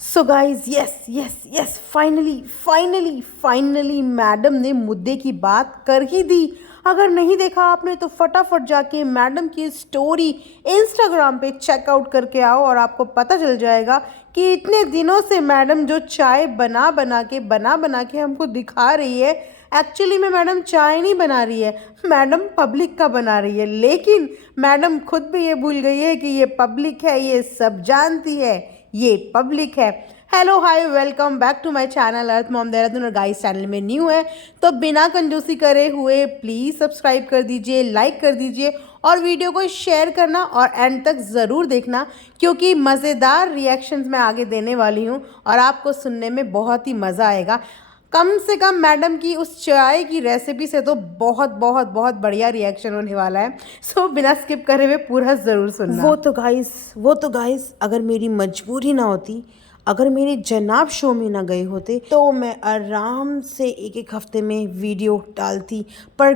So guys yes yes yes finally finally finally madam ने मुद्दे की बात कर ही दी। अगर नहीं देखा आपने तो फटाफट जाके मैडम की स्टोरी इंस्टाग्राम पे चेकआउट करके आओ और आपको पता चल जाएगा कि इतने दिनों से मैडम जो चाय बना बना के हमको दिखा रही है, एक्चुअली में मैडम चाय नहीं बना रही है, मैडम पब्लिक का बना रही है। लेकिन मैडम खुद भी ये भूल गई है कि ये पब्लिक है, ये सब जानती है, ये पब्लिक है। Hello hi welcome back to my channel Earth Mom Dehradun. और गाइस चैनल में न्यू है तो बिना कंजूसी करे हुए प्लीज़ सब्सक्राइब कर दीजिए, लाइक कर दीजिए और वीडियो को शेयर करना और एंड तक ज़रूर देखना, क्योंकि मज़ेदार रिएक्शंस मैं आगे देने वाली हूँ और आपको सुनने में बहुत ही मज़ा आएगा। कम से कम मैडम की उस चाय की रेसिपी से तो बहुत बहुत बहुत बढ़िया रिएक्शन होने वाला है। सो बिना स्किप करे हुए पूरा ज़रूर सुनना। वो तो गाइस अगर मेरी मजबूरी ना होती, अगर मेरे जनाब शो में ना गए होते तो मैं आराम से एक एक हफ्ते में वीडियो डालती। पर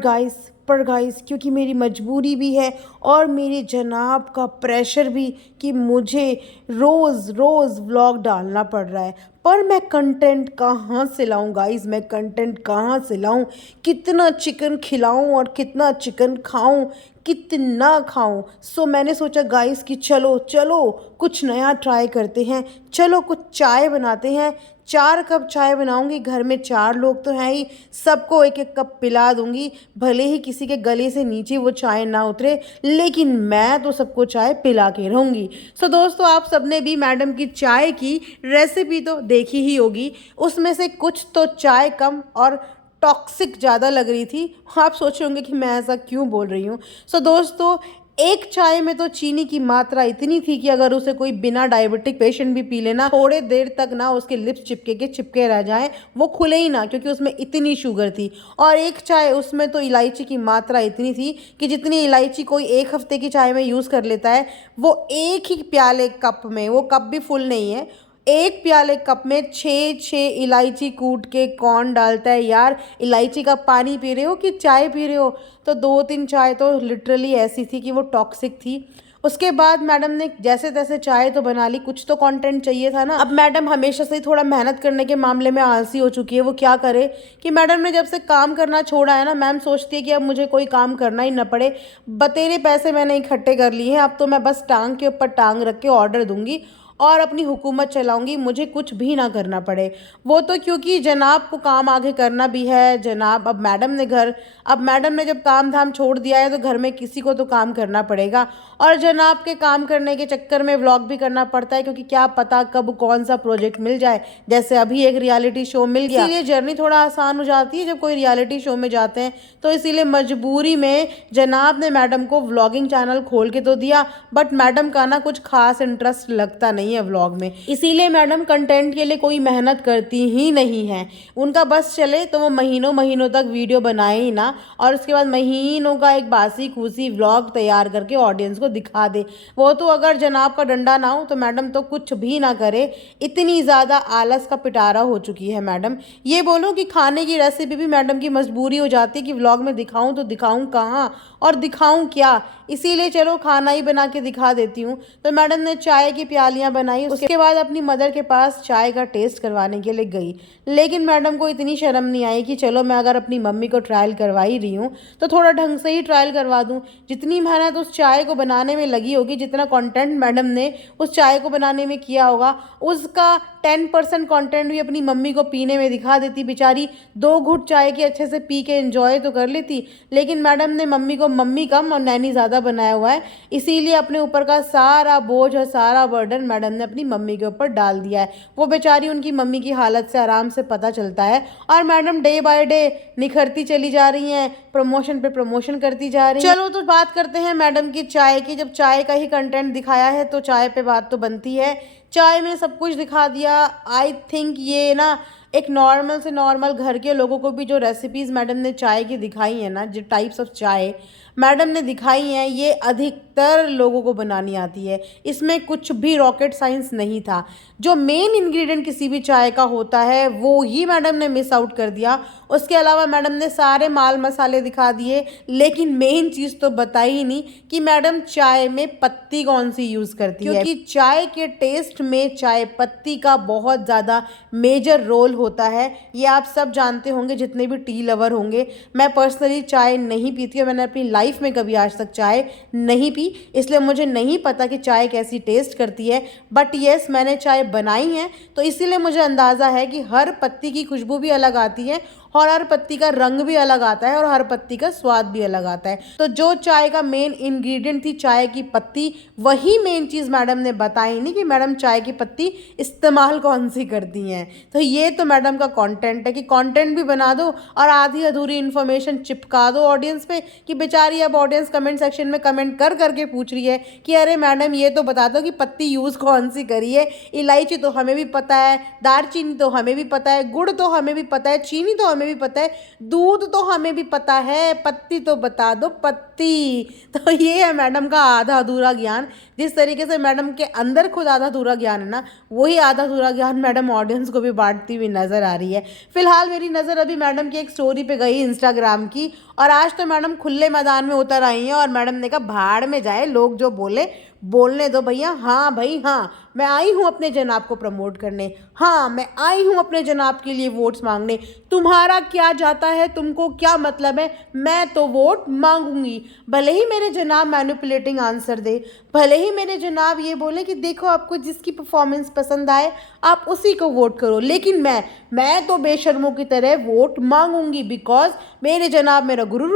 गाइस क्योंकि मेरी मजबूरी भी है और मेरे जनाब का प्रेशर भी कि मुझे रोज़ रोज़ व्लॉग डालना पड़ रहा है। पर मैं कंटेंट कहाँ से लाऊं गाइस, मैं कंटेंट कहाँ से लाऊं? कितना चिकन खिलाऊं और कितना चिकन खाऊं, कितना खाऊं? सो मैंने सोचा गाइस कि चलो चलो कुछ नया ट्राई करते हैं, चलो कुछ चाय बनाते हैं। 4 कप चाय बनाऊंगी, घर में 4 लोग तो हैं ही, सबको एक एक कप पिला दूंगी। भले ही किसी के गले से नीचे वो चाय ना उतरे, लेकिन मैं तो सबको चाय पिला के रहूंगी। सो दोस्तों, आप सबने भी मैडम की चाय की रेसिपी तो देखी ही होगी। उसमें से कुछ तो चाय कम और टॉक्सिक ज़्यादा लग रही थी। आप सोचे होंगे कि मैं ऐसा क्यों बोल रही हूँ। सो दोस्तों, एक चाय में तो चीनी की मात्रा इतनी थी कि अगर उसे कोई बिना डायबिटिक पेशेंट भी पी लेना, थोड़े देर तक ना उसके लिप्स चिपके रह जाएं, वो खुले ही ना, क्योंकि उसमें इतनी शुगर थी। और एक चाय उसमें तो इलायची की मात्रा इतनी थी कि जितनी इलायची कोई एक हफ्ते की चाय में यूज़ कर लेता है, वो एक ही प्याले कप में, वो कप भी फुल नहीं है, एक प्याले कप में 6 इलायची कूट के कौन डालता है यार? इलायची का पानी पी रहे हो कि चाय पी रहे हो? तो 2-3 चाय तो लिटरली ऐसी थी कि वो टॉक्सिक थी। उसके बाद मैडम ने जैसे तैसे चाय तो बना ली, कुछ तो कंटेंट चाहिए था ना। अब मैडम हमेशा से ही थोड़ा मेहनत करने के मामले में आलसी हो चुकी है। वो क्या करे कि मैडम ने जब से काम करना छोड़ा है ना, मैम सोचती है कि अब मुझे कोई काम करना ही ना पड़े, बतेरे पैसे मैंने इकट्ठे कर लिए हैं, अब तो मैं बस टांग के ऊपर टांग रख के ऑर्डर दूंगी और अपनी हुकूमत चलाऊंगी, मुझे कुछ भी ना करना पड़े। वो तो क्योंकि जनाब को काम आगे करना भी है। जनाब अब मैडम ने जब काम धाम छोड़ दिया है तो घर में किसी को तो काम करना पड़ेगा। और जनाब के काम करने के चक्कर में व्लॉग भी करना पड़ता है, क्योंकि क्या पता कब कौन सा प्रोजेक्ट मिल जाए। जैसे अभी एक रियलिटी शो मिल गया, इसीलिए जर्नी थोड़ा आसान हो जाती है जब कोई रियलिटी शो में जाते हैं। तो इसीलिए मजबूरी में जनाब ने मैडम को व्लॉगिंग चैनल खोल के तो दिया, बट मैडम का ना कुछ खास इंटरेस्ट लगता नहीं है व्लॉग में, इसीलिए मैडम कंटेंट के लिए कोई मेहनत करती ही नहीं है। उनका बस चले तो वो महीनों महीनों तक वीडियो बनाए ही ना, और उसके बाद महीनों का एक बासी खूसी व्लॉग तैयार करके ऑडियंस को दिखा दे। वो तो अगर जनाब का डंडा ना हो तो मैडम तो कुछ भी ना करे। इतनी ज़्यादा आलस का पिटारा हो चुकी है मैडम। ये बोलो कि खाने की रेसिपी भी मैडम की मजबूरी हो जाती है कि व्लॉग में दिखाऊं तो दिखाऊं कहाँ और दिखाऊं क्या, इसीलिए चलो खाना ही बना के दिखा देती हूँ। तो मैडम ने चाय की प्यालियाँ बनाई, उसके बाद अपनी मदर के पास चाय का टेस्ट करवाने के लिए गई। लेकिन मैडम को इतनी शर्म नहीं आई कि चलो मैं अगर अपनी मम्मी को ट्रायल करवा ही रही हूँ तो थोड़ा ढंग से ही ट्रायल करवा दूँ। जितनी मेहनत उस चाय को बनाने में लगी होगी, जितना कंटेंट मैडम ने उस चाय को बनाने में किया होगा, उसका 10% कंटेंट भी अपनी मम्मी को पीने में दिखा देती। बेचारी 2 घूंट चाय के अच्छे से पी के एंजॉय तो कर लेती, लेकिन मैडम ने मम्मी को मम्मी कम और नैनी ज़्यादा बनाया हुआ है, इसीलिए अपने ऊपर का सारा बोझ और सारा बर्डन मैडम ने अपनी मम्मी के ऊपर डाल दिया है। वो बेचारी उनकी मम्मी की हालत से आराम से पता चलता है। और मैडम डे बाय डे निखरती चली जा रही हैं, प्रमोशन पे प्रमोशन करती जा रही हैं। चलो तो बात करते हैं मैडम की चाय की। जब चाय का ही कंटेंट दिखाया है तो चाय पे बात तो बनती है। चाय में सब कुछ दिखा दिया। आई थिंक ये ना एक नॉर्मल से नॉर्मल घर के लोगों को भी जो रेसिपीज़ मैडम ने चाय की दिखाई है ना, जो टाइप्स ऑफ चाय, मैडम ने दिखाई हैं ये अधिकतर लोगों को बनानी आती है, इसमें कुछ भी रॉकेट साइंस नहीं था। जो मेन इंग्रेडिएंट किसी भी चाय का होता है वो ही मैडम ने मिस आउट कर दिया। उसके अलावा मैडम ने सारे माल मसाले दिखा दिए, लेकिन मेन चीज़ तो बताई ही नहीं कि मैडम चाय में पत्ती कौन सी यूज़ करती है, क्योंकि चाय के टेस्ट में चाय पत्ती का बहुत ज़्यादा मेजर रोल होता है। ये आप सब जानते होंगे जितने भी टी लवर होंगे। मैं पर्सनली चाय नहीं पीती और मैंने अपनी लाइफ में कभी आज तक चाय नहीं पी, इसलिए मुझे नहीं पता कि चाय कैसी टेस्ट करती है। बट येस, मैंने चाय बनाई है तो इसीलिए मुझे अंदाज़ा है कि हर पत्ती की खुशबू भी अलग आती है और हर पत्ती का रंग भी अलग आता है और हर पत्ती का स्वाद भी अलग आता है। तो जो चाय का मेन इंग्रेडिएंट थी चाय की पत्ती, वही मेन चीज़ मैडम ने बताई नहीं कि मैडम चाय की पत्ती इस्तेमाल कौन सी करती हैं। तो ये तो मैडम का कंटेंट है कि कंटेंट भी बना दो और आधी अधूरी इन्फॉर्मेशन चिपका दो ऑडियंस पे कि बेचारी अब ऑडियंस कमेंट सेक्शन में कमेंट कर करके पूछ रही है कि अरे मैडम ये तो बता दो कि पत्ती यूज़ कौन सी करी है। इलायची तो हमें भी पता है, दालचीनी तो हमें भी पता है, गुड़ तो हमें भी पता है, चीनी तो हमें भी पता है, दूध तो हमें भी पता है, पत्ती तो बता दो पत्ती। तो ये है मैडम का आधा अधूरा ज्ञान। जिस तरीके से मैडम के अंदर खुद आधा अधूरा ज्ञान है ना, वही आधा अधूरा ज्ञान मैडम ऑडियंस को भी बांटती हुई नजर आ रही है। फिलहाल मेरी नज़र अभी मैडम की एक स्टोरी पे गई इंस्टाग्राम की, और आज तो मैडम खुले मैदान में उतर आई हैं और मैडम ने कहा भाड़ में जाए, लोग जो बोले बोलने दो भैया। हाँ भाई हाँ, मैं आई हूँ अपने जनाब को प्रमोट करने, हाँ मैं आई हूँ अपने जनाब के लिए वोट्स मांगने। तुम्हारा क्या जाता है, तुमको क्या मतलब है, मैं तो वोट मांगूंगी। भले ही मेरे जनाब मैनिपुलेटिंग आंसर दे, भले ही मेरे जनाब ये बोले कि देखो आपको जिसकी परफॉर्मेंस पसंद आए आप उसी को वोट करो, लेकिन मैं तो बेशर्मों की तरह वोट मांगूंगी, बिकॉज मेरे जनाब मेरा गुरूर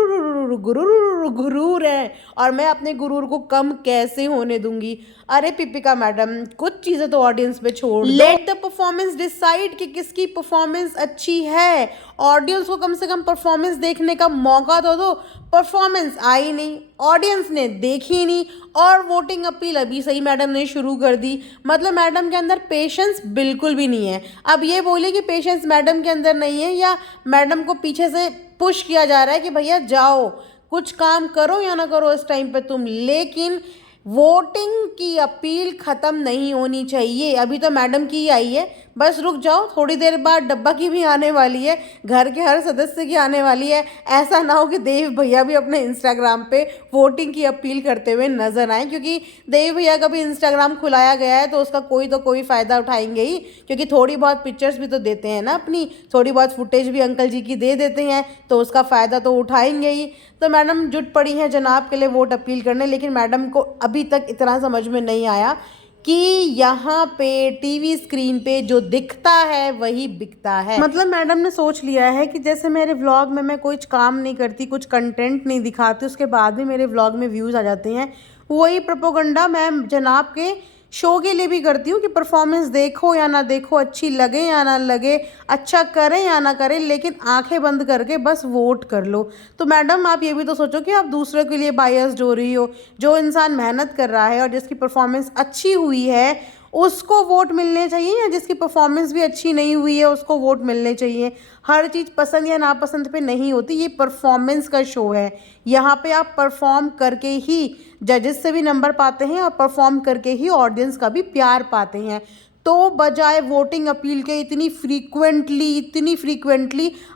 है और मैं अपने गुरूर को कम कैसे होने दूंगी। अरे पिपिका मैडम, कुछ चीज़ें तो ऑडियंस पे छोड़ दो। लेट द परफॉर्मेंस डिसाइड कि किसकी परफॉर्मेंस अच्छी है। ऑडियंस को कम से कम परफॉर्मेंस देखने का मौका तो दो। परफॉर्मेंस आई नहीं, ऑडियंस ने देखी नहीं, और वोटिंग अपील अभी सही मैडम ने शुरू कर दी। मतलब मैडम के अंदर पेशेंस बिल्कुल भी नहीं है। अब ये बोले कि पेशेंस मैडम के अंदर नहीं है, या मैडम को पीछे से पुश किया जा रहा है कि भैया जाओ कुछ काम करो या ना करो इस टाइम पे तुम, लेकिन वोटिंग की अपील ख़त्म नहीं होनी चाहिए। अभी तो मैडम की ही आई है, बस रुक जाओ, थोड़ी देर बाद डब्बा की भी आने वाली है, घर के हर सदस्य की आने वाली है। ऐसा ना हो कि देव भैया भी अपने इंस्टाग्राम पे वोटिंग की अपील करते हुए नजर आए, क्योंकि देव भैया का भी इंस्टाग्राम खुलाया गया है तो उसका कोई तो कोई फ़ायदा उठाएंगे ही, क्योंकि थोड़ी बहुत पिक्चर्स भी तो देते हैं ना अपनी, थोड़ी बहुत फुटेज भी अंकल जी की दे देते हैं, तो उसका फ़ायदा तो उठाएंगे ही। तो मैडम जुट पड़ी हैं जनाब के लिए वोट अपील करने, लेकिन मैडम को अभी तक इतना समझ में नहीं आया कि यहाँ पे टीवी स्क्रीन पे जो दिखता है वही बिकता है। मतलब मैडम ने सोच लिया है कि जैसे मेरे व्लॉग में मैं कुछ काम नहीं करती, कुछ कंटेंट नहीं दिखाती, उसके बाद भी मेरे व्लॉग में व्यूज़ आ जाते हैं, वही प्रोपोगंडा मैं जनाब के शो के लिए भी करती हूँ कि परफॉर्मेंस देखो या ना देखो, अच्छी लगे या ना लगे, अच्छा करें या ना करें, लेकिन आंखें बंद करके बस वोट कर लो। तो मैडम आप ये भी तो सोचो कि आप दूसरों के लिए बायस्ड हो रही हो। जो इंसान मेहनत कर रहा है और जिसकी परफॉर्मेंस अच्छी हुई है उसको वोट मिलने चाहिए, या जिसकी परफॉर्मेंस भी अच्छी नहीं हुई है उसको वोट मिलने चाहिए। हर चीज़ पसंद या नापसंद पे नहीं होती, ये परफॉर्मेंस का शो है। यहाँ पे आप परफॉर्म करके ही जजेस से भी नंबर पाते हैं और परफॉर्म करके ही ऑडियंस का भी प्यार पाते हैं। तो बजाय वोटिंग अपील के इतनी फ्रीक्वेंटली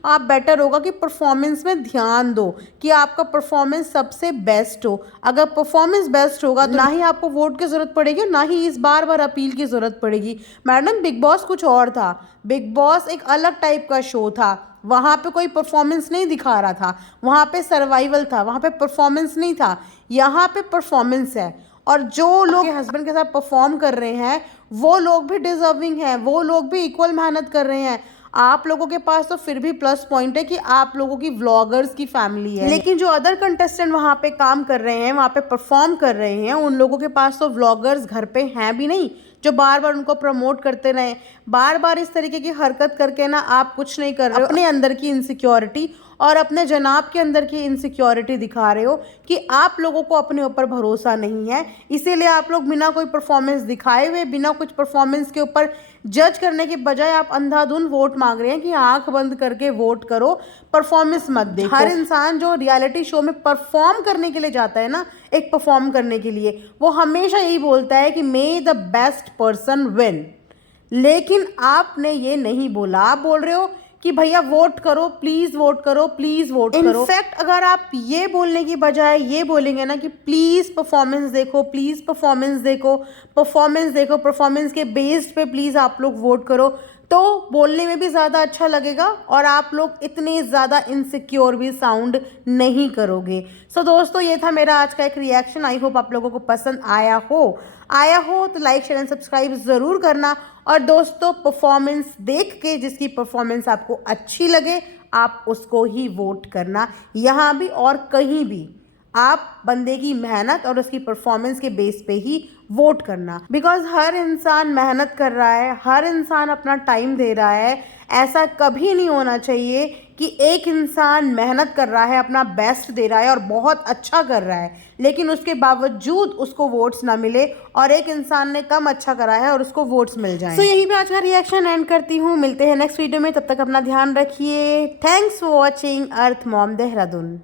आप बेटर होगा कि परफॉर्मेंस में ध्यान दो कि आपका परफॉर्मेंस सबसे बेस्ट हो। अगर परफॉर्मेंस बेस्ट होगा तो ना ही आपको वोट की ज़रूरत पड़ेगी, ना ही इस बार अपील की ज़रूरत पड़ेगी। मैडम बिग बॉस कुछ और था, बिग बॉस एक अलग टाइप का शो था, वहाँ पे कोई परफॉर्मेंस नहीं दिखा रहा था, वहाँ पे सर्वाइवल था, वहाँ पे परफॉर्मेंस नहीं था। यहाँ पे परफॉर्मेंस है, और जो लोग हस्बैंड के साथ परफॉर्म कर रहे हैं वो लोग भी डिजर्विंग हैं, वो लोग भी इक्वल मेहनत कर रहे हैं। आप लोगों के पास तो फिर भी प्लस पॉइंट है कि आप लोगों की व्लॉगर्स की फैमिली है, लेकिन जो अदर कंटेस्टेंट वहाँ पे काम कर रहे हैं, वहाँ पे परफॉर्म कर रहे हैं, उन लोगों के पास तो व्लॉगर्स घर पे हैं भी नहीं जो बार बार उनको प्रमोट करते रहें। बार बार इस तरीके की हरकत करके ना आप कुछ नहीं कर रहे हो, अपने अंदर की इनसिक्योरिटी और अपने जनाब के अंदर की इनसिक्योरिटी दिखा रहे हो कि आप लोगों को अपने ऊपर भरोसा नहीं है, इसीलिए आप लोग बिना कोई परफॉर्मेंस दिखाए हुए, बिना कुछ परफॉर्मेंस के ऊपर जज करने के बजाय आप अंधाधुन वोट मांग रहे हैं कि आंख बंद करके वोट करो, परफॉर्मेंस मत देखो। हर इंसान जो रियलिटी शो में परफॉर्म करने के लिए जाता है ना, एक परफॉर्म करने के लिए, वो हमेशा यही बोलता है कि मे द बेस्ट पर्सन विन। लेकिन आपने ये नहीं बोला, आप बोल रहे हो कि भैया वोट करो, प्लीज वोट करो, प्लीज वोट करो। इनफैक्ट अगर आप ये बोलने की बजाय ये बोलेंगे ना कि प्लीज परफॉर्मेंस देखो, प्लीज परफॉर्मेंस देखो, परफॉर्मेंस देखो, परफॉर्मेंस के बेस्ड पे प्लीज आप लोग वोट करो, तो बोलने में भी ज़्यादा अच्छा लगेगा और आप लोग इतने ज़्यादा इनसिक्योर भी साउंड नहीं करोगे। सो दोस्तों, ये था मेरा आज का एक रिएक्शन। आई होप आप लोगों को पसंद आया हो तो लाइक शेयर एंड सब्सक्राइब ज़रूर करना। और दोस्तों, परफॉर्मेंस देख के जिसकी परफॉर्मेंस आपको अच्छी लगे आप उसको ही वोट करना, यहाँ भी और कहीं भी। आप बंदे की मेहनत और उसकी परफॉर्मेंस के बेस पे ही वोट करना, बिकॉज हर इंसान मेहनत कर रहा है, हर इंसान अपना टाइम दे रहा है। ऐसा कभी नहीं होना चाहिए कि एक इंसान मेहनत कर रहा है, अपना बेस्ट दे रहा है और बहुत अच्छा कर रहा है, लेकिन उसके बावजूद उसको वोट्स ना मिले, और एक इंसान ने कम अच्छा करा है और उसको वोट्स मिल जाएं। सो यहीं पे आज का रिएक्शन एंड करती हूँ। मिलते हैं नेक्स्ट वीडियो में, तब तक अपना ध्यान रखिए। Thanks for watching earth Mom Dehradun.